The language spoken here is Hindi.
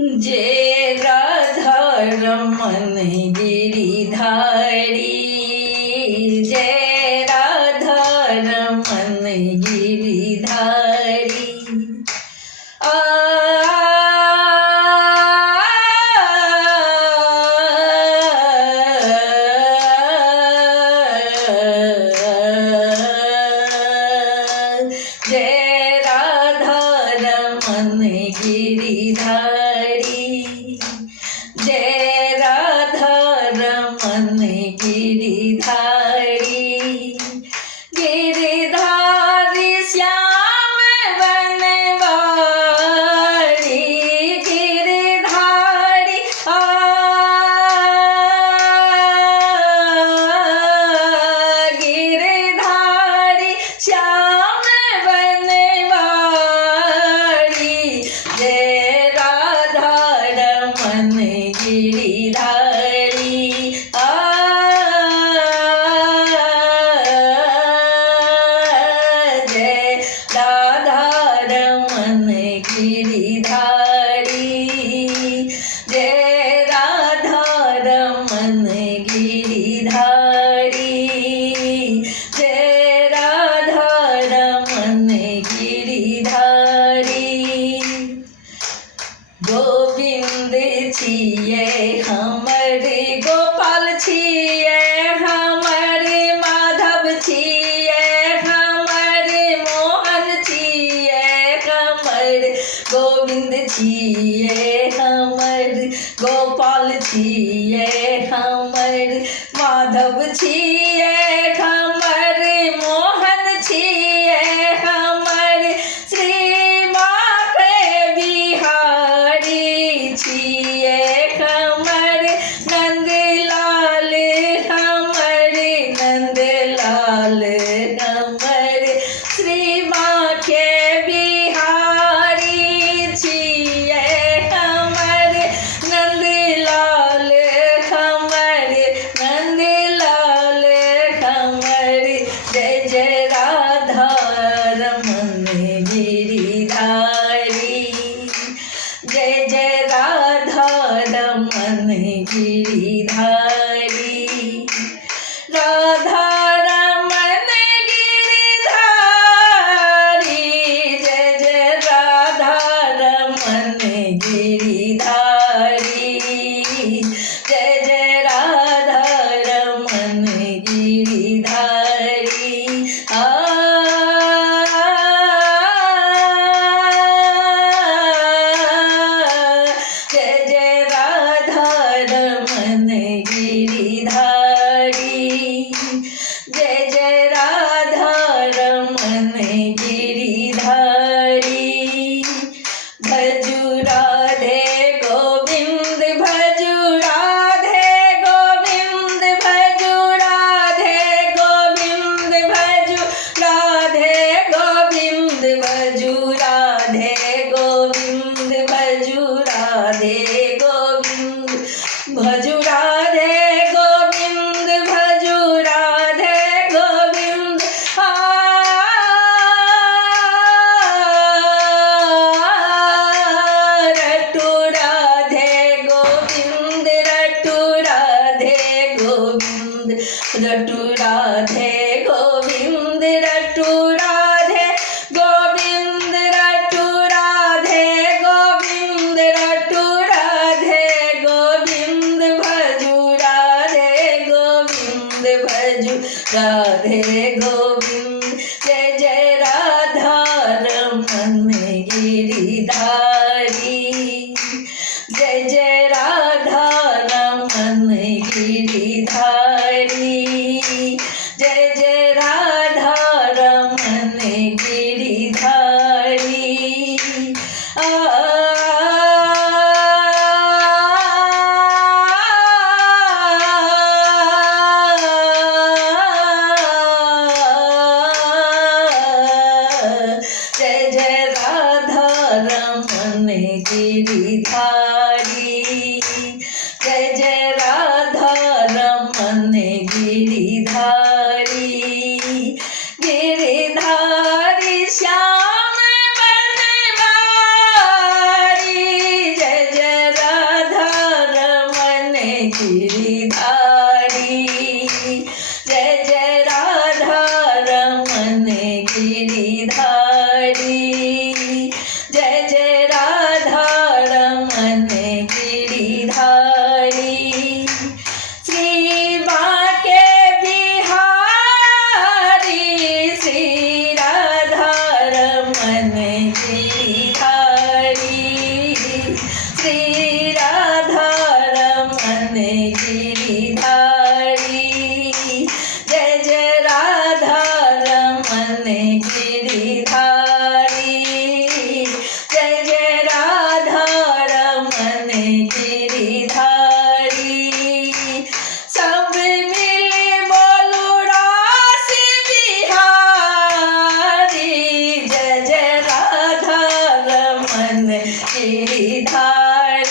जय राधा रमन गिरिधारी, जय राधा रमन गिरिधारी। जय राधा रमन गिरिधारी, जय राधा रमन गिरिधारी। गिरिधारी श्याम बनवारी, गिरिधारी गिरिधारी श्याम बनवारी। जय राधा रमन गिरिधारी। जय राधा रमन गिरिधारी, जय राधा रमन गिरिधारी, जय राधा रमन गिरिधारी। गोविंद छिए हमरे गोपाल छिए, हमरे माधव छिए, हमरे मोहन छिए, हमरे गोविंद छिए, हमरे गोपाल छिए, हमरे माधव छिए, हमरे मोहन छिए, हमरे श्री बिहारी छिए, हमरे नंदलाल, हमरे नंदलाल, हमरे श्री के बिहारी छिए, हमरे नंदलाल, हमरे नंदलाल, हमरे। जय जय राधा रमन गिरिधारी, जय जय राधा रमन गिरिधारी। राधा रमन गिरिधारी, जय जय राधा रमन गिरिधारी, जय जय राधा रमन गिरिधारी। जय जय राधा रमन गिरिधारी, जय जय राधा रमन गिरिधारी। भजू राधे गोविंद, भजू राधे गोविंद, भजू राधे गोविंद, भजू राधे गोविंद, भजू राधे गोविंद, भजू राधे गोविंद, भजू राधे गोविंद, भजू राधे गोविंद। रटू राधे गोविंद, रटू राधे गोविंद, रटू राधे गोविंद, रटू राधे गोविंद, रटू राधे गोविंद, रटू राधे गोविंद, भजू राधे गोविंद, भजू राधे गोविंद। जय जय राधा रमन गिरिधारी, जय जय राधा रमन गिरिधारी, जय जय राधा रमन गिरिधारी। जय जय राधा रमन गिरिधारी, जय जय राधा रमन गिरिधारी। गिरिधारी श्याम बनवारी, जय जय गिरिधारी